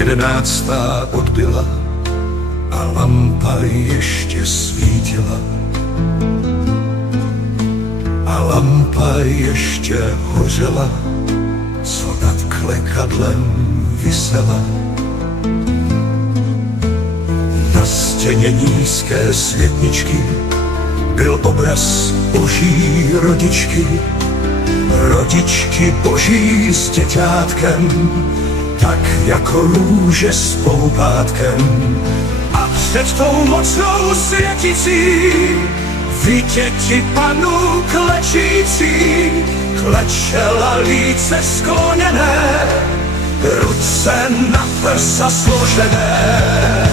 11. odbyla a lampa ještě svítila. A lampa ještě hořela, co nad klekadlem visela. Na stěně nízké světničky byl obraz boží rodičky. Rodičky boží s děťátkem, tak jako růže s poupátkem. A před tou mocnou světicí viděti panu klečící, klečela líce skloněné, ruce na prsa složené.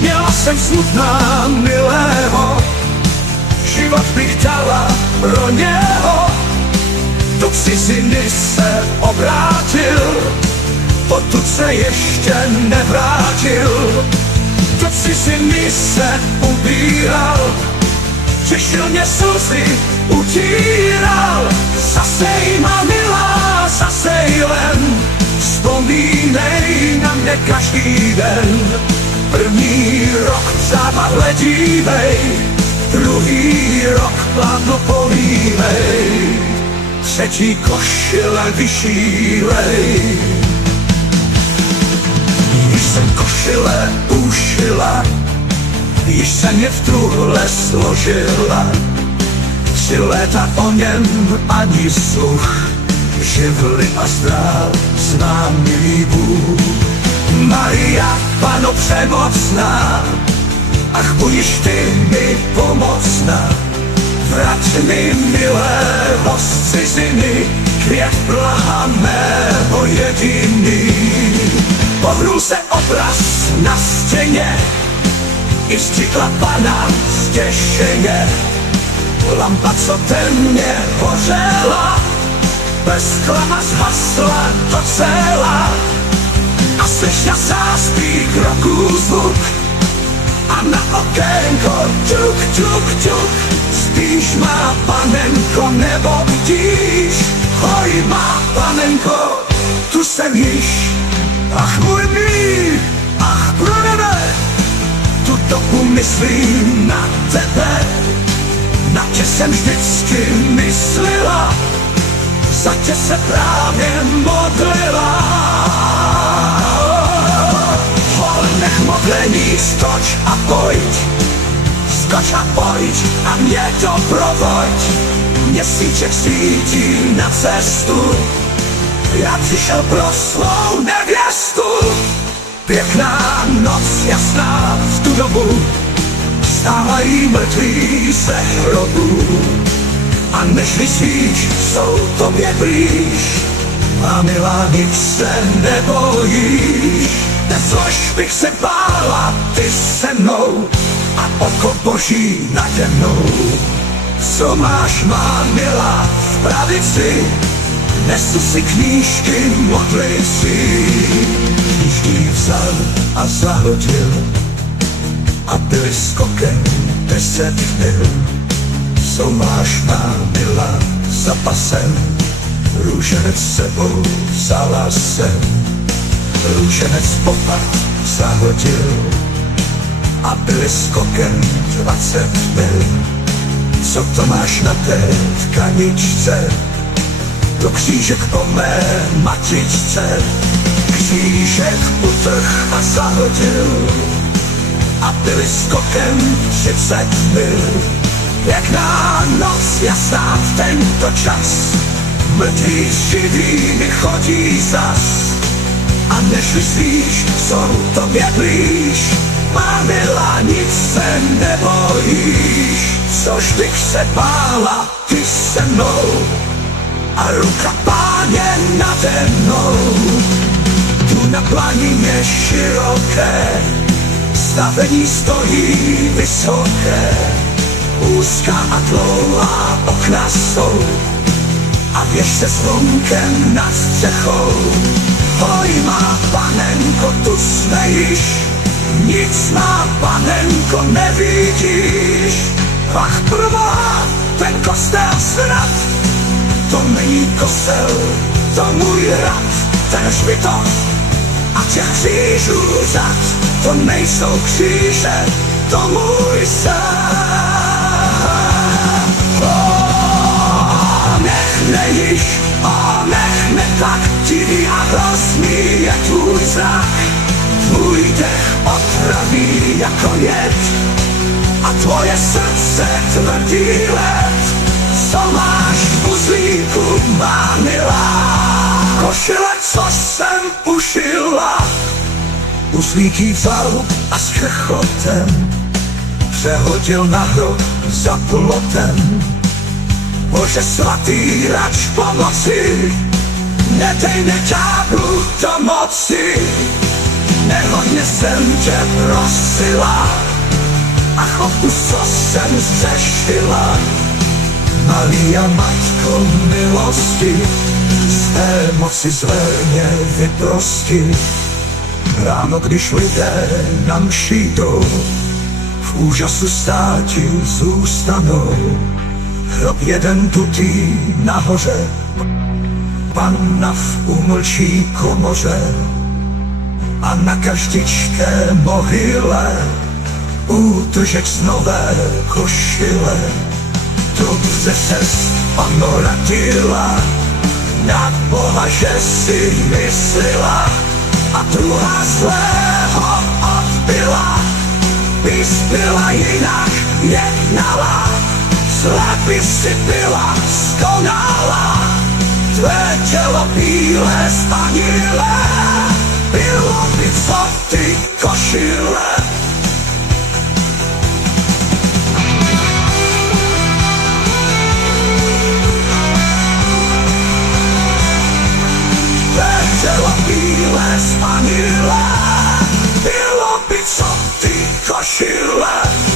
Měla jsem smutná milého, život bych dala pro něho. Do ciziny se obrátil, potud se ještě nevrátil. Do ciziny se ubíral, řešil mě slzy, utíral. Zasej, má milá, zasej len, vzpomínej na mě každý den. První rok zábavle dívej, druhý rok plátno polívej, třetí košile vyšílej. Již jsem košile ušila, již jsem je v truhle složila. 3 léta o něm ani sluch, živly a zdrál znám milý Bůh. Maria, Pano přemocná, ach budeš ty mi pomocná. Vrať mi milého z ciziny, květ blaha mého jediný. Pohnul se obraz na stěně, i vstřikla Pana zděšeně. Lampa, co temně hořela, bez klama zhasla docela. A slyšela záspí kroků zvuk a na okénko tuk, tuk, tuk. Spíš, má panenko, nebo bdíš? Hoj, má panenko, tu jsem již. Ach můj milý, ach pro nebe, tu dobu myslím na tebe. Na tě jsem vždycky myslela, za tě se právě modlila. Nech modlení, skoč a pojď, skoč a pojď a mě doprovoď. Měsíček svítí na cestu, já přišel pro svou nevěstu. Pěkná noc, jasná v tu dobu, vstávají mrtví ze hrobu. A než myslíš, jsou tobě blíž, a milá, nic se nebojíš. Nezlož bych se bála, ty se mnou a oko boží nade mnou. Co máš, má milá, v pravici, nesu si knížky, modli si. Knížky vzal a zahodil a byli skokem 10 mil. Co máš, má milá, za pasem, růženec sebou vzala jsem. Růženec popad zahodil a byli skokem 20 mil. Co to máš na té tkaničce? Do křížek po mé matičce. Křížek utrh a zahodil a byli skokem 30 mil. Pěkná noc, jasná v tento čas, mrtví s živými chodí zas. A než myslíš, jsou tobě blíž, má milá, nic se nebojíš. Což bych se bála, ty se mnou a ruka Páně nade mnou. Tu na planině široké, stavení stojí vysoké. Úzká a dlouhá okna jsou a věž se zvonkem nad střechou. Hoj, má panenko, tu jsme již, nic, má panenko, nevidíš. Ach proboha, ten kostel snad, to není kostel, to můj hrad, ten hřbitov a tě křížů řad. To nejsou kříže, to můj sen. Nechme jich, nechme tak, divý a hrozný je tvůj zrak. Tvůj dech otraví jako jed a tvoje srdce tvrdý led. Co máš v uzlíku, má milá? Košile, co jsem ušila. Uzlíky vzal a s chrchotem přehodil na hrob za plotem. Bože svatý, rač pomoci, nedej mi ďáblu do moci. Nehodně jsem tě prosila a chodbu, co jsem zřešila. Maria, matko milosti, z té moci zlé mě vyprosti. Ráno, když lidé na mši jdou, v úžasu státi zůstanou. Hrob jeden tutý nahoře, Panna v umlčí komoře. A na každičké mohyle útržek z nové košile. Dobře ses, Panno, radila, na Boha, že si myslela. A druhá zlého odbyla, bys byla jinak jednala. Zlé si byla skonala, tvé tělo bílé spanilé, bylo by co ty košile. Tvé tělo bílé spanilé, bylo by co ty košile.